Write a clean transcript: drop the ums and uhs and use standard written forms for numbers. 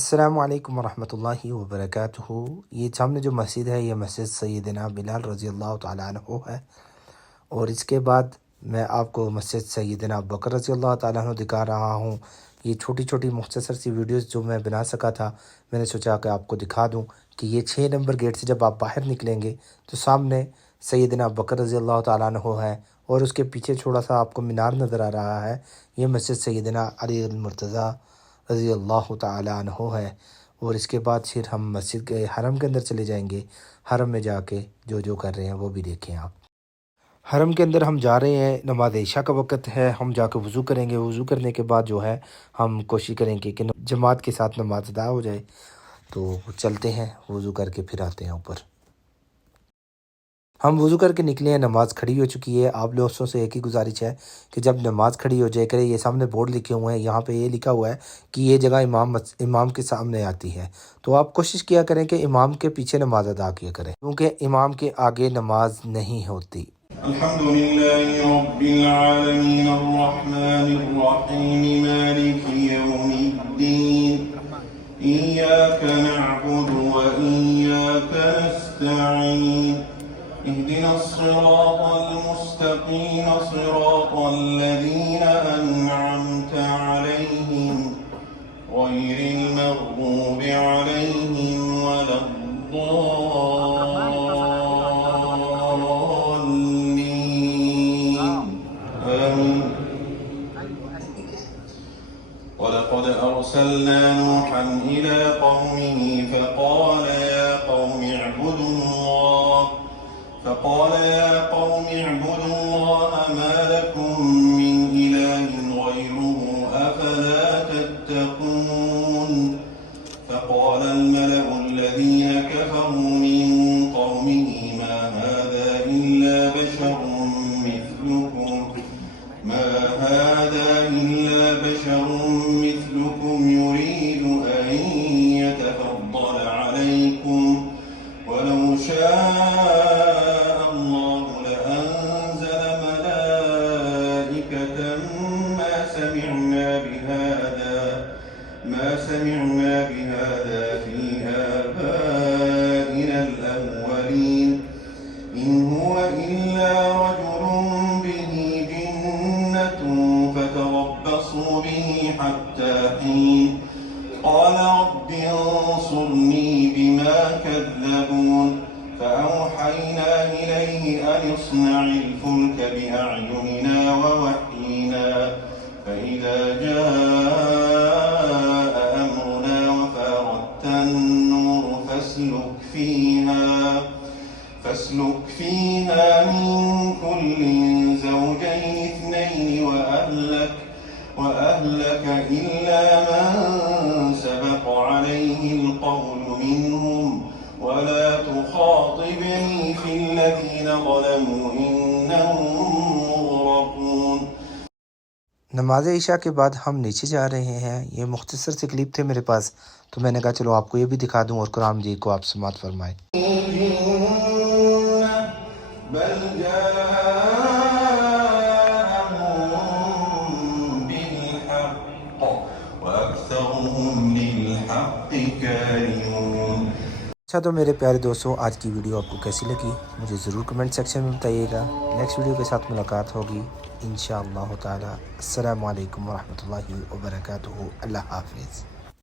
अस्सलामु अलैकुम वरहमतुल्लाहि वबरकातुहू। ये सामने जो मस्जिद है ये मस्जिद सैयदना बिलाल रज़ी अल्लाह तआला अन्हु है। और इसके बाद मैं आपको मस्जिद सैयदना अबू बकर रज़ी अल्लाह तआला अन्हु दिखा रहा हूँ। ये छोटी छोटी मुख्तसर सी वीडियोस जो मैं बना सका था, मैंने सोचा कि आपको दिखा दूँ कि ये 6 नंबर गेट से जब आप बाहर निकलेंगे तो सामने सैयदना अबू बकर रज़ी अल्लाह तआला अन्हु है और उसके पीछे थोड़ा सा आपको मीनार नज़र आ रहा है। ये मस्जिद सैयदना अली अल मुर्तज़ा रज़ी अल्लाह तआला अन्हु है। और इसके बाद फिर हम मस्जिद के हरम के अंदर चले जाएंगे। हरम में जाके जो जो कर रहे हैं वो भी देखें आप। हरम के अंदर हम जा रहे हैं, नमाज इशा का वक़्त है, हम जाके वज़ू करेंगे। वज़ू करने के बाद जो है हम कोशिश करेंगे कि जमात के साथ नमाज अदा हो जाए। तो चलते हैं, वज़ू करके फिर आते हैं ऊपर। हम वज़ू करके निकले हैं, नमाज़ खड़ी हो चुकी है। आप दोस्तों से एक ही गुजारिश है कि जब नमाज़ खड़ी हो जाए करें, ये सामने बोर्ड लिखे हुए हैं, यहाँ पे ये लिखा हुआ है कि ये जगह इमाम के सामने आती है। तो आप कोशिश किया करें कि इमाम के पीछे नमाज अदा किया करें, क्योंकि इमाम के आगे नमाज नहीं होती। अल्हम्दुलिल्लाहि रब्बिल आलमीन अर्रहमानिर रहीम मालिकि यौमिद्दीन इय्याका नअबुदु व इय्याका नस्तईन इहदिनस सिरातल मुस्तकीम सिरातल लज़ीना अनअमता अलैहिम गैरिल मग़दूबि अलैहिम वलक़द अरसलना नूहन इला क़ौमिही फ़क़ाल या क़ौमि इअ्बुदुल्लाह मा लकुम मिन इलाहिन ग़ैरुहु अफ़ला तत्तक़ून फ़क़ाल अल-मलअु الذين كفروا من قومه ما هذا إلا بشر مثلكم يريد أن يتفضل عليكم ولو شاء الله لأنزل ملائكة ما سمعنا بهذا في آبائنا الأولين إن هو إلا رجل به جنة فتربصوا به حتى حين قال رب انصرني بما كذبون فأوحينا إليه أن اصنع الفلك بأعيننا ووحينا فإذا جاء أمرنا وفاردت النور فاسلك فيها من كل زوجين اثنين وأهلك إلا من سبق عليه القول منهم ولا تخاطبني في الذين ظلموا إنهم مغرقون। नमाज इशा के बाद हम नीचे जा रहे हैं। ये मुख्तसर से क्लिप थे मेरे पास, तो मैंने कहा चलो आपको ये भी दिखा दूं और कुरान जी को आप समात फरमाएं। अच्छा, तो मेरे प्यारे दोस्तों, आज की वीडियो आपको कैसी लगी मुझे ज़रूर कमेंट सेक्शन में बताइएगा। नेक्स्ट वीडियो के साथ मुलाकात होगी इंशाअल्लाह ताला। अस्सलामु अलैकुम वरहमतुल्लाहि वबरकातुहू। अल्लाह हाफ़िज़।